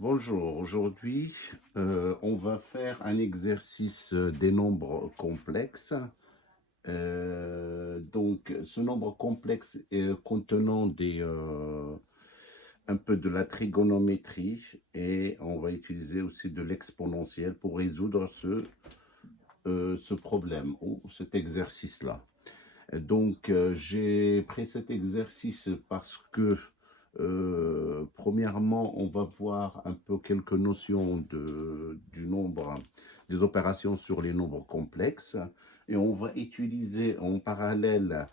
Bonjour, aujourd'hui on va faire un exercice des nombres complexes. Donc ce nombre complexe contenant un peu de la trigonométrie et on va utiliser aussi de l'exponentielle pour résoudre ce problème ou cet exercice-là. Donc, j'ai pris cet exercice parce que, premièrement, on va voir un peu quelques notions du nombre, des opérations sur les nombres complexes, et on va utiliser en parallèle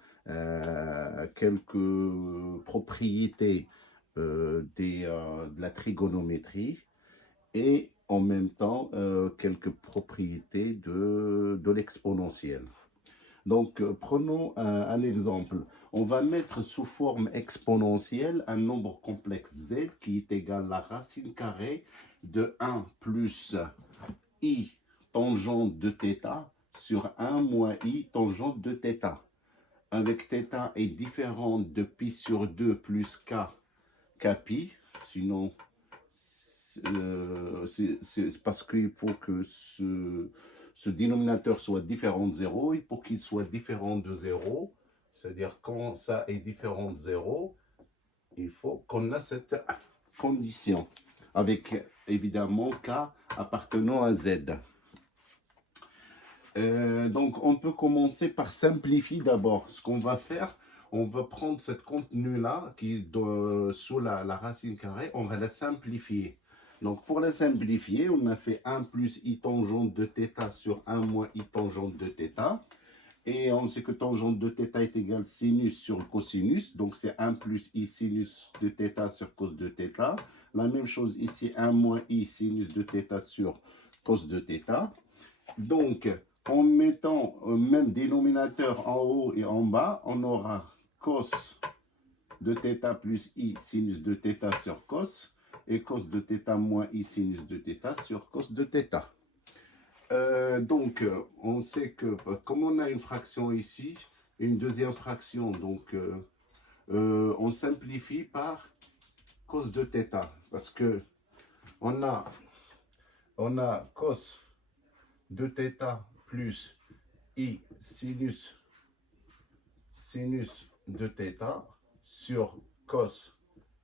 quelques propriétés de la trigonométrie et en même temps quelques propriétés de l'exponentielle. Donc, prenons un exemple. On va mettre sous forme exponentielle un nombre complexe z qui est égal à la racine carrée de 1 plus i tangente de θ sur 1 moins i tangente de θ. Avec θ est différente de pi sur 2 plus k pi. Sinon, c'est parce qu'il faut que ce dénominateur soit différent de 0, et pour qu'il soit différent de 0, c'est-à-dire quand ça est différent de 0, il faut qu'on a cette condition, avec évidemment k appartenant à z. Donc on peut commencer par simplifier d'abord. Ce qu'on va faire, on va prendre ce contenu-là qui est sous la racine carrée, on va la simplifier. Donc pour la simplifier, on a fait 1 plus i tangente de θ sur 1 moins i tangente de θ. Et on sait que tangente de θ est égal sinus sur cosinus. Donc c'est 1 plus i sinus de θ sur cos de θ. La même chose ici, 1 moins i sinus de θ sur cos de θ. Donc, en mettant le même dénominateur en haut et en bas, on aura cos de θ plus i sinus de θ sur cos et cos de θ moins i sinus de θ sur cos de θ. Donc, on sait que comme on a une fraction ici, une deuxième fraction, donc on simplifie par cos de θ parce que on a cos de θ plus i sinus de θ sur cos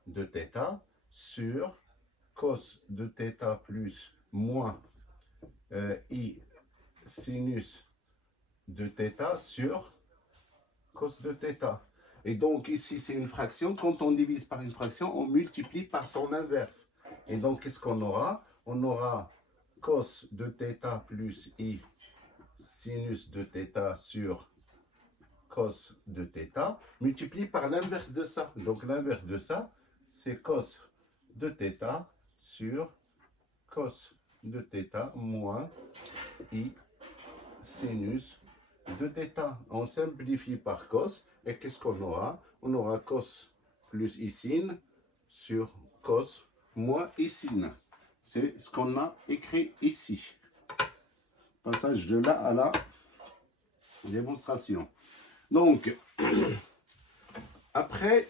de θ sur cos de θ plus moins i sinus de θ sur cos de θ. Et donc ici c'est une fraction. Quand on divise par une fraction, on multiplie par son inverse. Et donc qu'est-ce qu'on aura? On aura cos de θ plus i sinus de θ sur cos de θ multiplié par l'inverse de ça. Donc l'inverse de ça, c'est cos de θ sur cos de θ moins i sinus de θ. On simplifie par cos et qu'est-ce qu'on aura? On aura cos plus i sin sur cos moins i sin. C'est ce qu'on a écrit ici. Passage de là à la démonstration. Donc, après,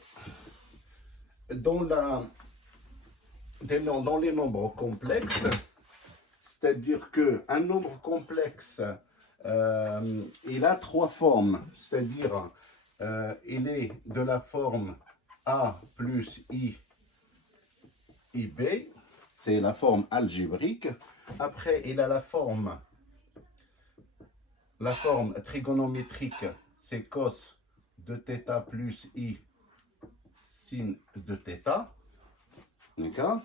dans les nombres complexes, c'est-à-dire qu'un nombre complexe, il a trois formes, c'est-à-dire il est de la forme A plus IB, c'est la forme algébrique. Après, il a la forme trigonométrique, c'est cos de θ plus i sin de θ. D'accord?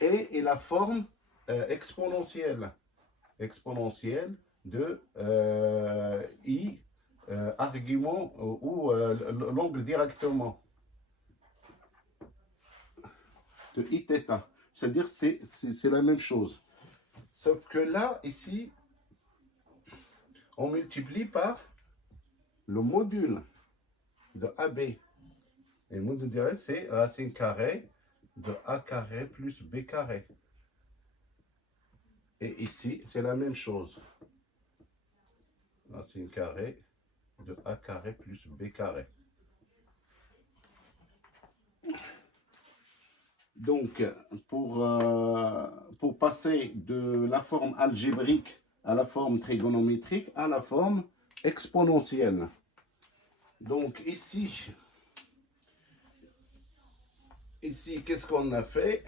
Et la forme exponentielle de i argument ou l'angle directement de i θ. C'est-à-dire c'est la même chose. Sauf que là, ici, on multiplie par le module de AB. Et le module de AB, c'est racine carrée de A carré plus B carré. Et ici, c'est la même chose. Racine carrée de A carré plus B carré. Donc, pour passer de la forme algébrique à la forme trigonométrique à la forme exponentielle. Donc ici qu'est-ce qu'on a fait?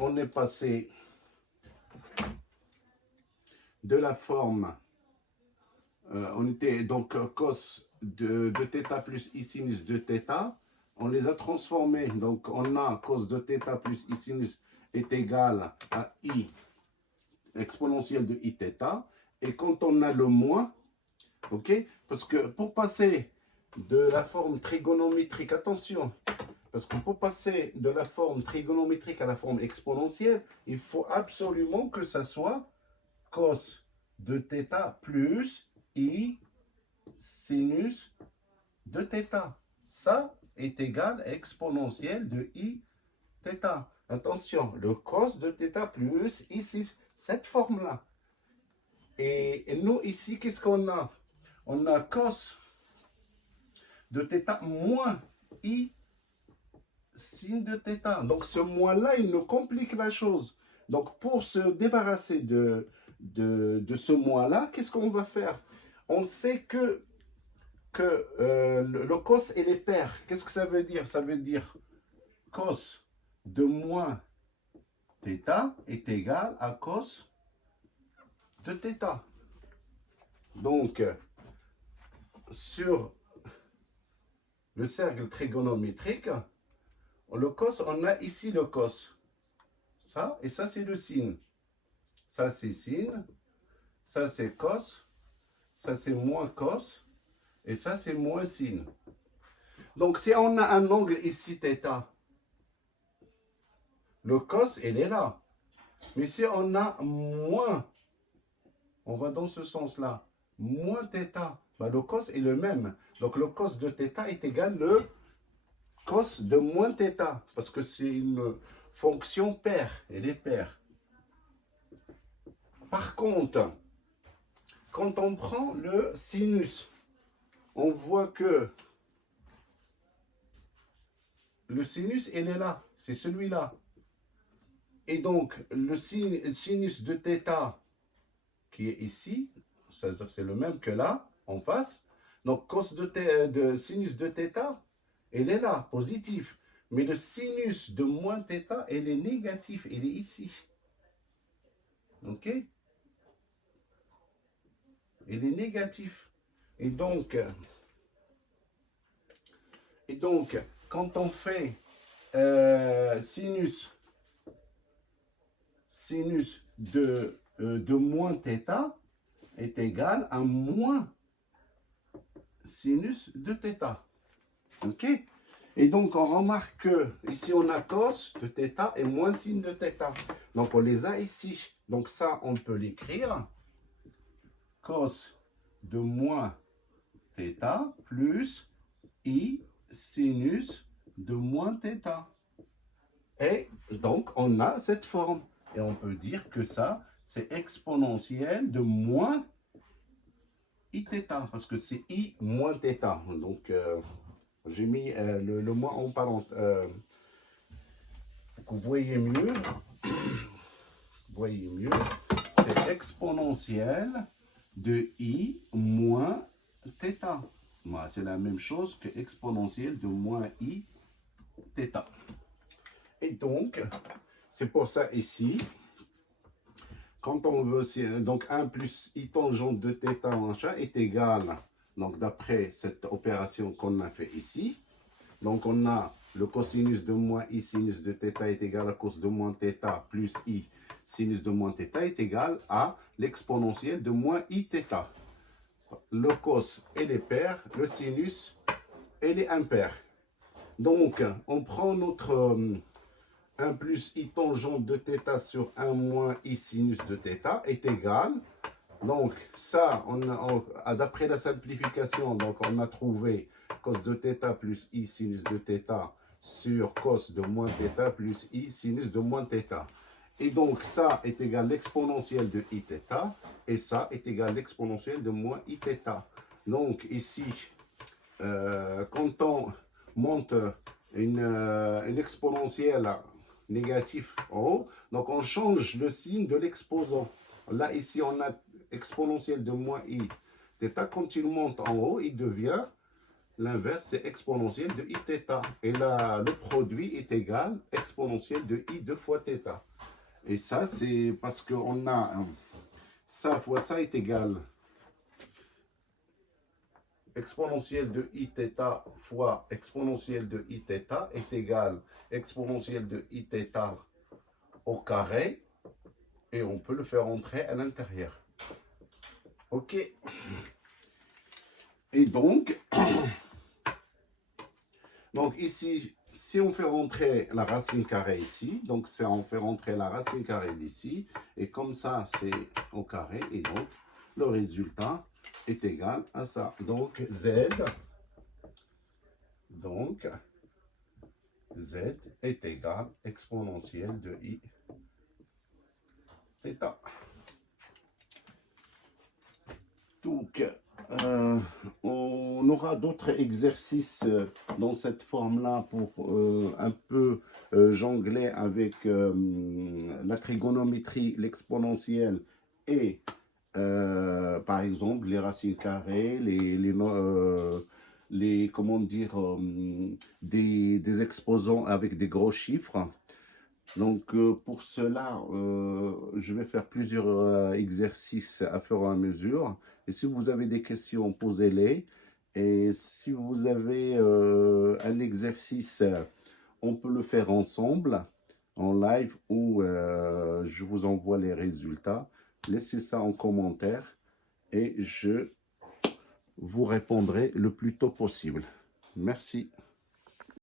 On est passé de la forme, on était donc cos de θ plus i sinus de θ, on les a transformés, donc on a cos de θ plus i sinus est égal à i exponentielle de iθ, et quand on a le moins, ok, parce que pour passer de la forme trigonométrique, attention, parce que pour passer de la forme trigonométrique à la forme exponentielle, il faut absolument que ça soit cos de θ plus i sinus de θ. Ça est égal à exponentielle de i θ. Attention, le cos de θ plus ici, cette forme-là. Et nous, ici, qu'est-ce qu'on a? On a cos de θ moins i sin de θ. Donc, ce moins-là, il nous complique la chose. Donc, pour se débarrasser de ce moins-là, qu'est-ce qu'on va faire? On sait que le cos et les paires, qu'est-ce que ça veut dire? Ça veut dire cos de moins θ est égal à cos de θ. Donc, sur le cercle trigonométrique, le cos, on a ici le cos. Ça, et ça, c'est le sin. Ça, c'est sin. Ça, c'est cos. Ça, c'est moins cos. Et ça, c'est moins sin. Donc, si on a un angle ici, θ, le cos, il est là. Mais si on a moins, on va dans ce sens-là, moins θ, bah, le cos est le même. Donc, le cos de θ est égal le cos de moins θ, parce que c'est une fonction paire, elle est paire. Par contre, quand on prend le sinus, on voit que le sinus, il est là, c'est celui-là. Et donc, le sinus de θ qui est ici, c'est le même que là, en face. Donc, cos de sinus de θ, il est là, positif. Mais le sinus de moins θ, il est négatif, il est ici. Ok? Il est négatif. Et donc, quand on fait sinus de moins θ est égal à moins sinus de θ. Ok? Et donc, on remarque que ici, on a cos de θ et moins sin de θ. Donc, on les a ici. Donc, ça, on peut l'écrire. Cos de moins θ plus i sinus de moins θ. Et donc, on a cette forme. Et on peut dire que ça, c'est exponentielle de moins iθ, parce que c'est i moins θ. Donc, j'ai mis le moins en parenthèse. Vous voyez mieux. C'est exponentielle de i moins θ. C'est la même chose que exponentielle de moins i θ. Et donc, c'est pour ça ici, quand on veut, donc 1 plus i tangente de θ machin est égal, donc d'après cette opération qu'on a fait ici, donc on a le cosinus de moins i sinus de θ est égal à cos de moins θ plus i sinus de moins θ est égal à l'exponentielle de moins i θ. Le cos elle est paire, le sinus elle est impair. Donc on prend notre 1 plus i tangente de θ sur 1 moins i sinus de θ est égal. Donc ça, d'après la simplification, donc on a trouvé cos de θ plus i sinus de θ sur cos de moins θ plus i sinus de moins θ. Et donc ça est égal à l'exponentielle de iθ et ça est égal à l'exponentielle de moins iθ. Donc ici, quand on monte une exponentielle négatif en haut. Donc, on change le signe de l'exposant. Là, ici, on a exponentielle de moins i θ. Quand il monte en haut, il devient l'inverse, c'est exponentielle de i θ. Et là, le produit est égal exponentielle de i 2 fois θ. Et ça, c'est parce qu'on a ça fois ça est égal exponentielle de i θ fois exponentielle de i θ est égal exponentielle de i θ au carré. Et on peut le faire entrer à l'intérieur. Ok. Et donc ici, si on fait rentrer la racine carrée ici, donc on fait rentrer la racine carrée d'ici, et comme ça, c'est au carré, et donc le résultat est égal à ça. Donc Z est égal exponentielle de I θ. Donc, on aura d'autres exercices dans cette forme-là pour un peu jongler avec la trigonométrie, l'exponentielle et par exemple les racines carrées, comment dire, des exposants avec des gros chiffres. Donc, pour cela, je vais faire plusieurs exercices à fur et à mesure. Et si vous avez des questions, posez-les. Et si vous avez un exercice, on peut le faire ensemble, en live, ou je vous envoie les résultats. Laissez ça en commentaire et je vous répondrai le plus tôt possible. Merci.